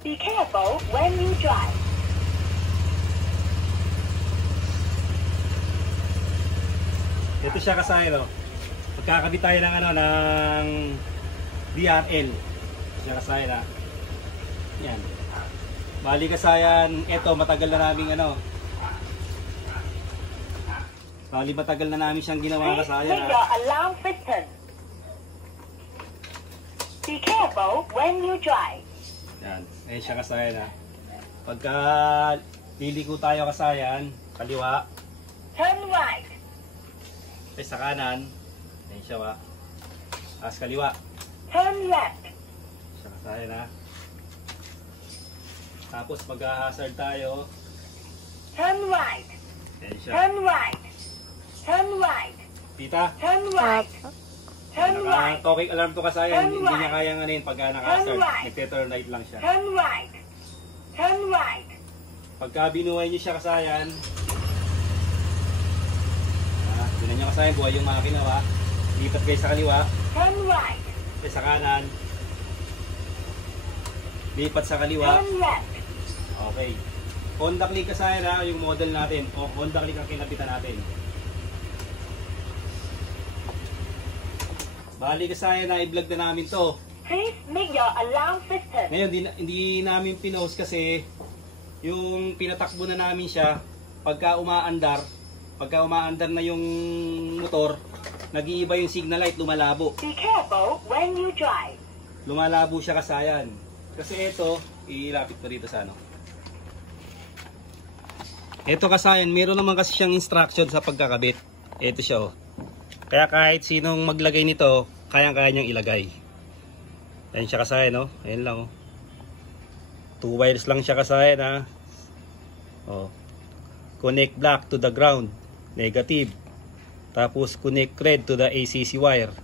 Be careful when you drive. Ito siya kasaya, no? Pagkakabit tayo ng ng DRL. Siya kasaya na. Yan. Bali kasayan, ito matagal na namin Bali matagal na namin siyang ginawa kasaya na. Please alarm system. Be careful when you drive. Yan. Ayan siya kasaya na. Pagka liliko tayo kasayan, kaliwa. Turn right. Sa kanan. Ayan siya wa. As kaliwa. Turn left. Siya kasaya na. Tapos mag-hazard tayo. Turn right. Ayan siya. Turn right. Turn right. Tita. Turn right. Turn right. Naka-talking alarm to kasaya. Turn Hindi niya kayang pagka naka-hazard. Turn right. Nagte-turn right lang siya. Turn right. Turn right. Pagka binuhay niyo siya kasayan. Tinan niyo kasayan, buhay yung makina wa. Lipat kayo sa kaliwa. Turn right. Sa kanan. Lipat sa kaliwa. Turn left. Okay. Honda Click kasayan yung model natin. O Honda Click ang kinapitan natin. Bali kasayan na i-vlog na namin to. Please make your alarm system. Ngayon hindi namin pinost kasi yung pinatakbo na namin siya pagka umaandar na yung motor, nag-iiba yung signal light, lumalabo. Be careful when you drive. Lumalabo siya kasayan. Kasi ito, ilapit pa dito sa Ito kasayan, meron naman kasi siyang instruction sa pagkakabit. Ito siya Kaya kahit sinong maglagay nito, kayang-kaya niyang ilagay. Ayan siya kasayan Ayan lang 2 wires lang siya kasayan Connect black to the ground, negative. Tapos connect red to the ACC wire.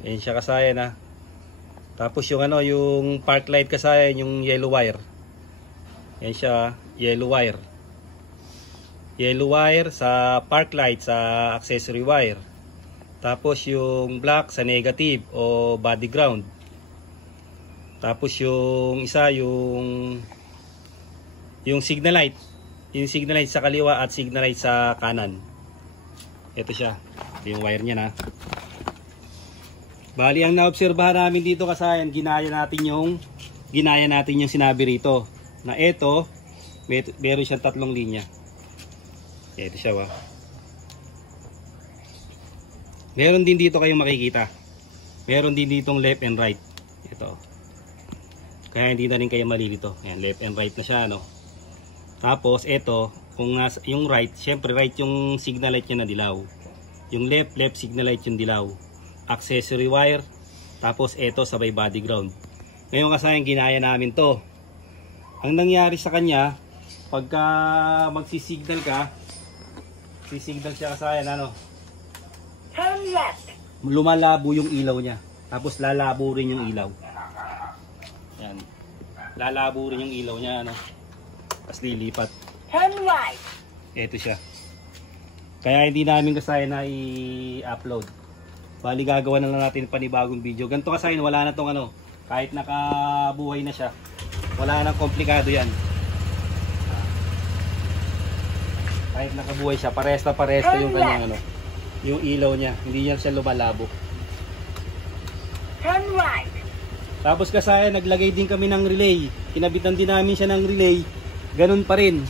Ayan siya kasayan Tapos yung yung park light kasayan, yung yellow wire. Ayan siya, yellow wire. Yellow wire sa park light, sa accessory wire. Tapos yung black sa negative o body ground. Tapos yung isa yung signal light. Yung signal light sa kaliwa at signal light sa kanan. Ito siya. Ito yung wire niya na. Bali ang naobserbahan namin dito kasayan, ginaya natin yung sinabi rito. Na ito, meron siyang 3 linya. Ito siya Meron din dito kayong makikita. Meron din ditong left and right. Ito. Kaya hindi na rin kayo malilito. Ayan, left and right na siya Tapos ito, kung yung right, syempre right yung signal light niya na dilaw. Yung left signal light yung dilaw. Accessory wire. Tapos ito sabay body ground. Ngayon kasi ginaya namin to. Ang nangyari sa kanya, pagka magsisignal ka, sisignal siya kasayan Turn left. Lumalabo yung ilaw niya. Tapos lalabo rin yung ilaw. Yan. Lalabo rin yung ilaw niya Tapos lilipat. Turn right. Ito siya. Kaya hindi namin kasayan na i-upload. Bali gagawa na lang natin panibagong video. Ganito kasayan, wala na tong kahit nakabuhay na siya. Wala nang komplikado yan. Kahit nakabuhay siya, pares na yung kanyang yung ilaw niya. Hindi niya siya lumalabo. Turn right. Tapos kasayan, naglagay din kami ng relay. Kinabitan din namin siya ng relay. Ganun pa rin.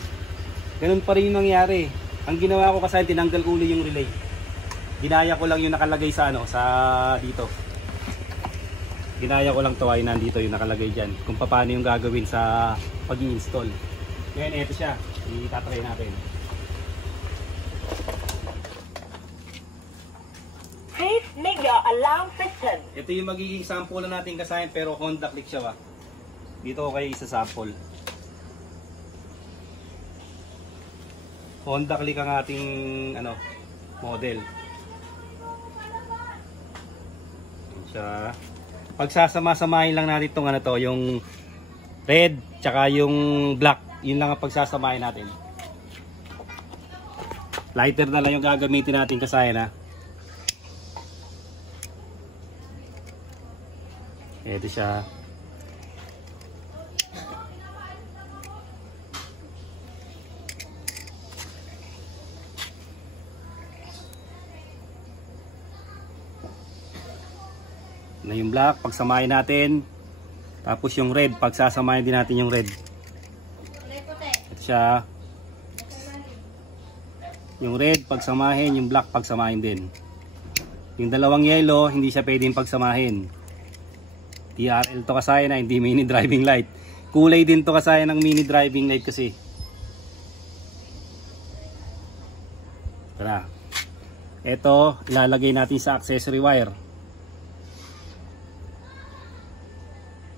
Ganun pa rin yung nangyari. Ang ginawa ko kasayan, tinanggal ko uli yung relay. Ginaya ko lang yung nakalagay sa sa dito. Ginaya ko lang to ay nandito yung nakalagay diyan. Kung paano yung gagawin sa pag-i-install. Ngayon ito siya. I-try natin. Please make your alarm system. Ito yung magiging sample na natin kasayan pero Honda Click siya Dito ko kayo isa-sample. Honda Click ang ating model. Siya. Pagsasama-samahin lang natin itong yung red tsaka yung black. Yun lang ang pagsasamahin natin. Lighter na lang yung gagamitin natin kasayan Ito siya. na yung black, pagsamahin natin. Tapos yung red, pagsasamahin din natin yung red. At siya, yung red pagsamahin, yung black pagsamahin din. Yung dalawang yellow, hindi siya pwedeng pagsamahin. TRL to kasaya na, hindi mini driving light. Kulay din to kasaya ng mini driving light kasi. Tara. Ito, ilalagay natin sa accessory wire.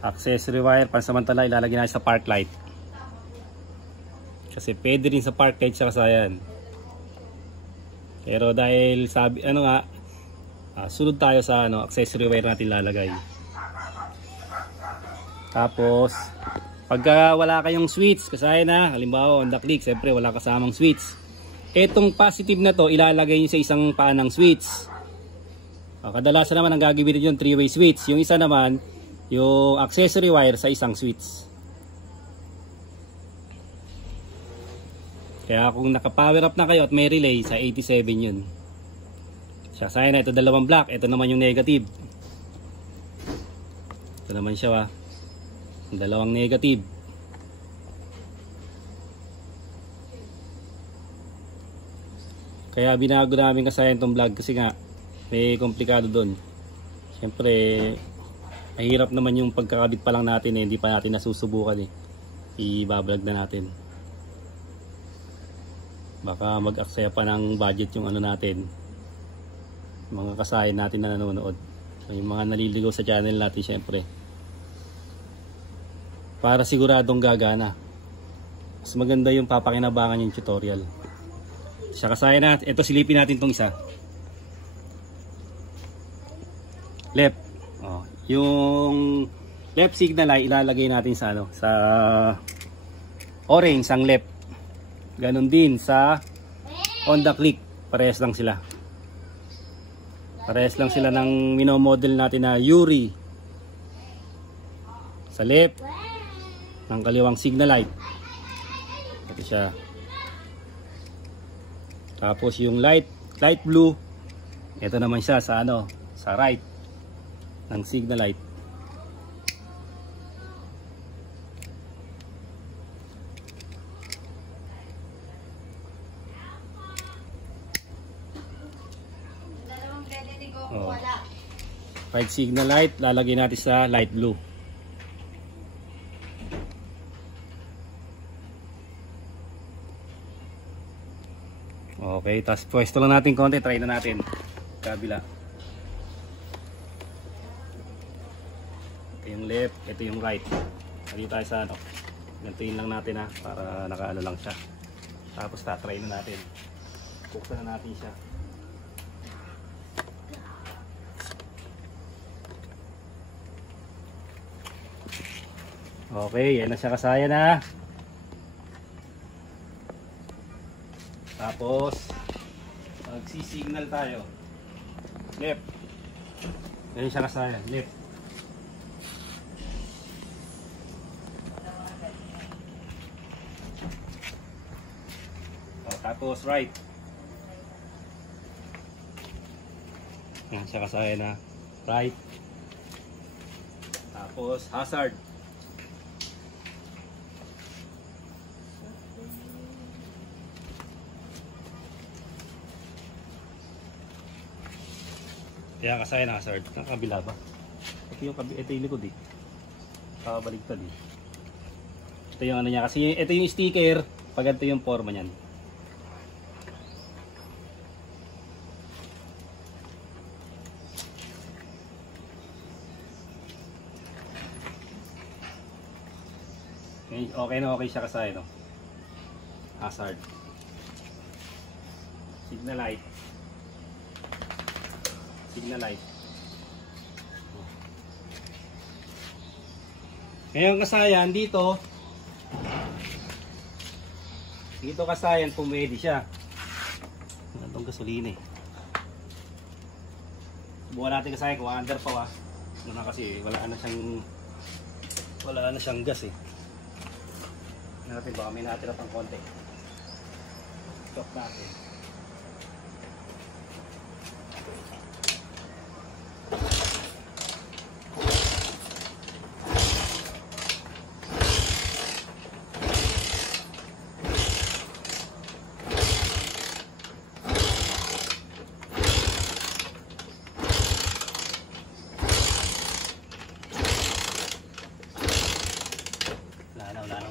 Accessory wire, pansamantala ilalagay natin sa park light. Kasi pwede rin sa park light siya kasayan. Pero dahil sabi, ano nga, sunod tayo sa accessory wire natin lalagay. Tapos, pagka wala kayong switch, kasaya na, halimbawa on the click, siyempre wala kasamang switch. Etong positive na to, ilalagay nyo sa isang paan ng switch. Kadalasan naman ang gagamitin yung 3-way switch. Yung isa naman, yung accessory wire sa isang switch. Kaya kung naka-power up na kayo at may relay, sa 87 yun. Siya, sayang na ito dalawang black. Ito naman yung negative. Ito naman siya, dalawang negative. Kaya binago namin kasayan itong vlog kasi nga may komplikado doon. Siyempre, mahirap naman yung pagkakabit pa lang natin hindi pa natin nasusubukan i-vlog na natin. Baka mag-aksaya pa ng budget yung natin, mga kasayan natin na nanonood, yung mga naliligaw sa channel natin syempre, para siguradong gagana. Mas maganda yung papakinabangan yung tutorial. Siya kasayan natin. Ito silipin natin tong isa left. Yung left signal ay ilalagay natin sa sa orange ang left. Ganon din sa on the click. Parehas lang sila. Parehas lang sila ng minomodel natin na Yuri. Sa left ng kaliwang signal light. Ito siya. Tapos yung light blue, ito naman siya sa sa right ng signal light. Right signal light, lalagay natin sa light blue. Okay, tapos pwesto lang natin konti, try na natin kabila. Ito yung left, ito yung right. Dito tayo sa gantuin lang natin para nakaano lang siya. Tapos tatry na natin. Buksan na natin siya. Okay, yan na siya kasaya na. Tapos magsi-signal tayo. Left. Yan siya kasaya, left. Tapos right. Yan siya kasaya na. Right. Tapos hazard. Kaya kasaya na hazard. Ang kabila ba? Ito yung likod Kabaligtad Ito yung niya. Kasi ito yung sticker. Pag ito yung forma niyan. Okay na okay siya kasaya hazard. Signal light. Signal light. Ngayon kasayan dito kasayan pumwede siya. Itong gasolina Subukan natin kasayan kung under pa kasi wala na siyang gas natin, baka may natira pang konti. Stop natin.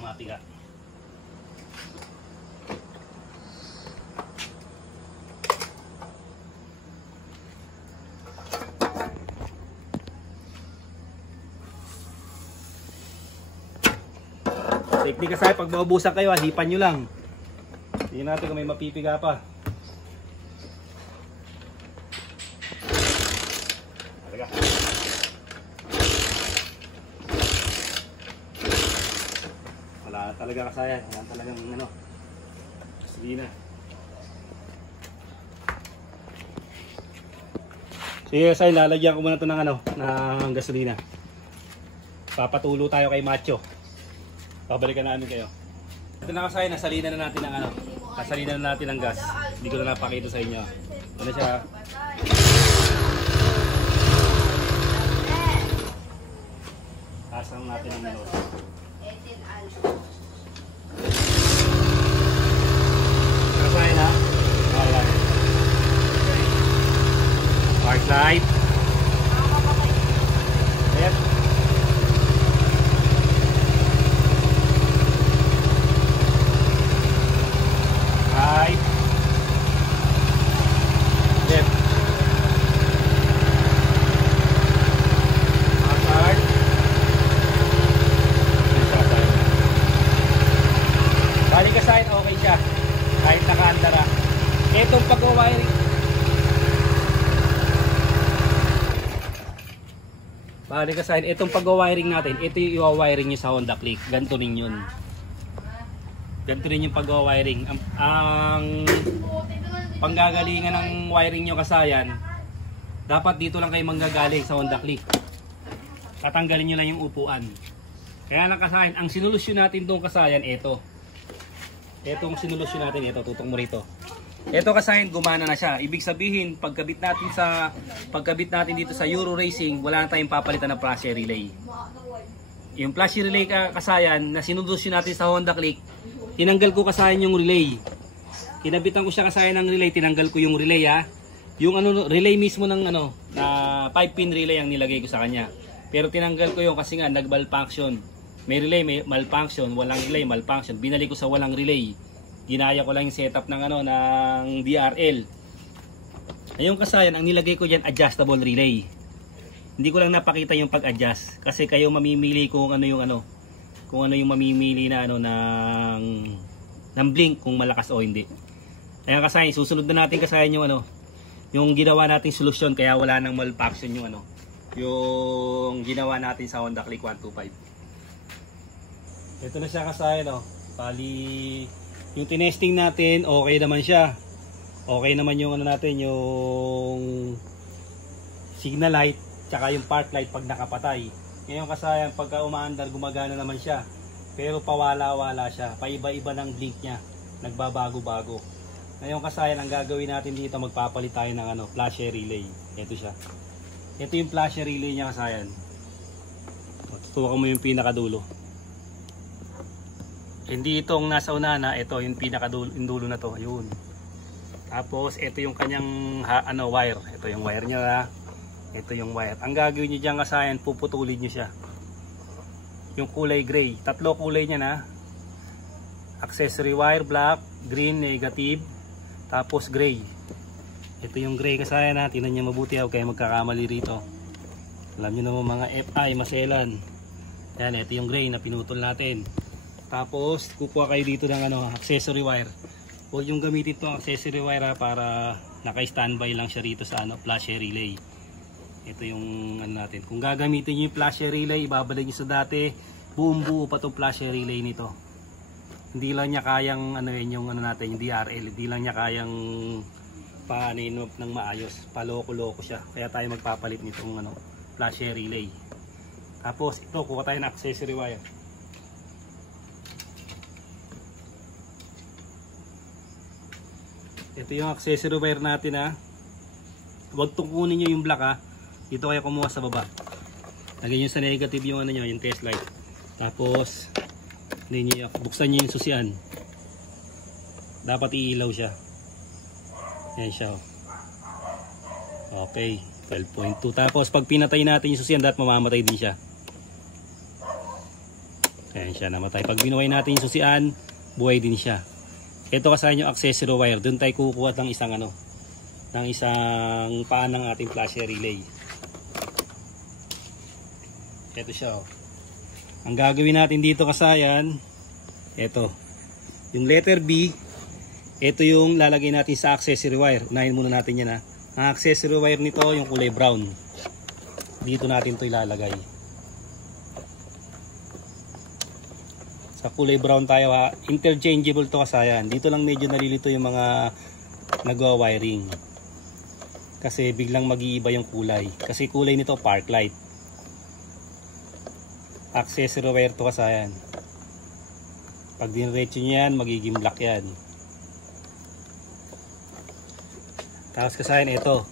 mapiga. Teknika sa pag maubusan kayo, hipan nyo lang. Tingnan natin kung may mapipiga pa. Talaga. Wala talaga kasaya. Wala talagang ano. Gasolina. Sige kasaya, lalagyan ko muna ito ng ano, ng gasolina. Papatulo tayo kay Macho. Pabalikan namin kayo. Ito na kasaya, nasalinan na natin ng ano. Nasalinan na natin ng gas. Hindi ko na napakita sa inyo. Ano siya? Asang natin ang minus. Kasaya na. Wala. Park light. Ayan. Right. Left. Hard. Balik ka side, okay siya. Kahit nakaandara. Itong pag-wiring. Balik ka side, itong pag-wiring natin, ito yung i-wiring nyo sa Honda Click. Ganito rin yun. Ganito rin yung pag-wiring. Ang panggagalingan ng wiring nyo kasayan, dapat dito lang kayo manggagaling sa Honda Click. Tatanggalin nyo lang yung upuan. Kaya lang kasayan, ang sinulusyon natin itong kasayan, ito. Ito ang sinulusyon natin, ito, tutong mo rito. Ito kasayan, gumana na siya. Ibig sabihin, pagkabit natin dito sa Euro Racing, wala na tayong papalitan ng flasher relay. Yung flasher relay kasayan, na sinulusyon natin sa Honda Click, tinanggal ko kasayan yung relay. Kinabitan ko siya kasayan ng relay, tinanggal ko yung relay ha. Yung ano relay mismo ng ano na 5-pin relay ang nilagay ko sa kanya. Pero tinanggal ko yung kasi nga nag-malfunction. May relay, may malfunction, walang relay, malfunction. Binalik ko sa walang relay. Ginaya ko lang yung setup ng ano ng DRL. Ayun kasayan, ang nilagay ko diyan adjustable relay. Hindi ko lang napakita yung pag-adjust kasi kayo mamimili kung ano yung ano. Kung ano yung mamimili na ano ng blink kung malakas o hindi. Kaya kasayan, susunod na natin kasayan yung ano, yung ginawa nating solusyon kaya wala nang malfunction yung ano, yung ginawa natin sa Honda Click 125. Ito na siya kasayan no. Bali yung tinesting natin, okay naman siya. Okay naman yung ano natin, yung signal light tsaka yung park light pag nakapatay. Ngayon kasayan, pagka umaandar, gumagana naman siya. Pero pawala-wala siya. Paiba-iba ng blink niya. Nagbabago-bago. Ngayon kasayan, ang gagawin natin dito, magpapalit tayo ng ano, flasher relay. Ito siya. Ito yung flasher relay niya kasayan. Tutuwakan mo yung pinakadulo. Hindi itong nasa unahan, ito yung pinakadulo na to. Ayun. Tapos ito yung kanyang ano, wire. Ito yung wire niya ha. Ito yung wire. Ang gagawin nyo dyan kasayan, puputulin nyo siya. Yung kulay gray. Tatlo kulay niya na. Accessory wire, black, green, negative, tapos gray. Ito yung gray kasayan ha. Tingnan nyo mabuti ha. Huwag kayo magkakamali rito. Alam nyo naman mga FI, maselan. Yan, ito yung gray na pinutol natin. Tapos, kukuha kayo dito ng ano, accessory wire. Huwag yung gamitin ito accessory wire ha, para naka-standby lang siya rito sa ano, flasher relay. Ito yung ano natin. Kung gagamitin nyo yung flasher relay, ibabalik nyo sa dati, buong buo pa itong flasher relay nito. Hindi lang niya kayang ano yun, yung ano natin, yung DRL. Hindi lang niya kayang paaninop ng maayos. Paloko-loko siya. Kaya tayo magpapalit nitong ano, flasher relay. Tapos ito, kuha tayo ng accessory wire. Ito yung accessory wire natin ha. Huwag tungkunin nyo yung black ha. Dito kayo kumuha sa baba. Lagyan nyo sa negative yung ano nyo, yung test light. Tapos buksan nyo yung susian. Dapat iilaw siya. Yan siya. Okay, 12.2. Tapos pag pinatay natin yung susian, dapat mamamatay din siya. Ayan siya, namatay. Pag binuhay natin yung susian, buhay din siya. Ito kasayan yung accessory wire. Doon tayo kukuha ng isang ng isang paan ng ating flasher relay. Ito siya, oh. Ang gagawin natin dito kasayan, ito. Yung letter B, ito yung lalagay natin sa accessory wire. Unahin muna natin yan, ha. Ang accessory wire nito, yung kulay brown. Dito natin ito ilalagay. Sa kulay brown tayo, ha. Interchangeable to kasayan. Dito lang medyo nalilito yung mga nagwa-wiring. Kasi biglang mag-iiba yung kulay. Kasi kulay nito park light. Accessory wire to kasayan. Pag diniretso nyo yan, magiging black yan. Tapos kasayan, ito.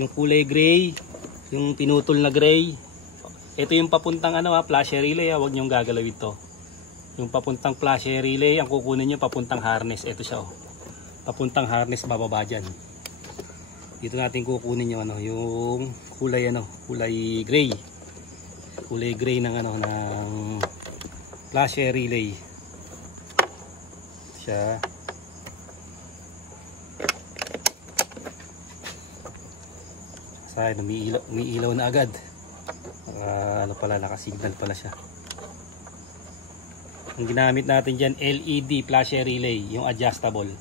Yung kulay gray, yung pinutol na gray. Ito yung papuntang flasher relay, ha. Huwag nyong gagalawin to. Yung papuntang flasher relay, ang kukunin nyo papuntang harness. Ito siya, oh. Papuntang harness, bababa dyan. Dito natin kukunin yung yung kulay kulay gray. Kulay gray ng ng flasher relay. Siya. Sayang, umiilaw na agad. Pala, nakasignal pala siya. Ang ginamit natin dyan, LED flasher relay, yung adjustable.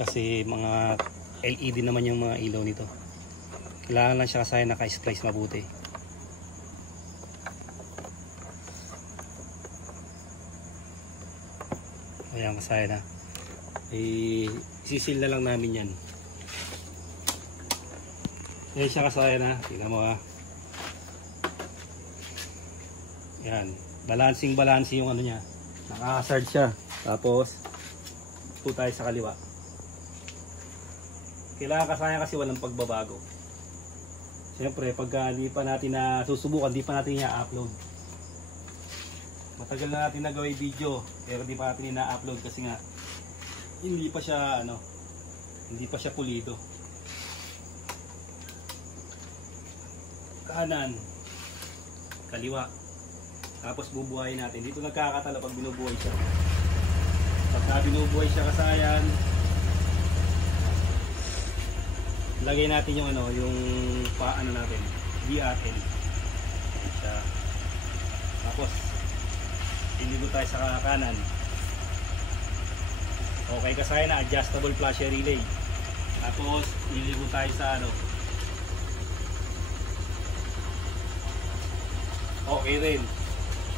Kasi mga LED naman yung mga ilaw nito. Kailangan lang siya kasi naka-splice mabuti. Ayan, kasaya na. Isisil na lang namin yan. Ayan siya, kasaya na. Tingnan mo, ha. Ayan. Balancing yung niya. Naka-hazard siya. Tapos po tayo sa kaliwa. Kailangan kasaya kasi walang pagbabago. Siyempre, pagka di pa natin na susubukan, di pa natin i-upload. Matagal na natin nagawa yung video, pero di pa natin i-upload kasi nga hindi pa siya hindi pa siya pulido. Kanan, kaliwa. Tapos bubuhayin natin. Dito nagkakatala pag binubuhay siya. Pagka binubuhay siya kasayan, lagay natin yung yung paano natin, DRL. Ayan siya. Tapos iligo tayo sa kanan. Okay, kasaya na adjustable flasher relay. Tapos iligo tayo sa okay rin.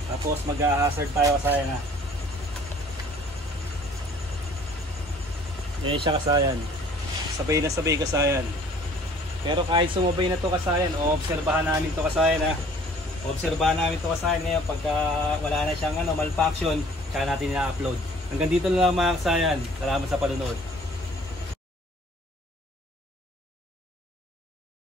Tapos mag-hazard tayo kasaya na. Ayan siya kasayan. Sabay na sabay kasayan. Pero kahit sumabay na to kasayan, obserbahan namin to kasayan, ha. Obserbahan namin to kasayan ngayon pagka wala na siyang malfunction, kaya natin i-upload. Hanggang dito na lang mga kasayan. Salamat sa panonood.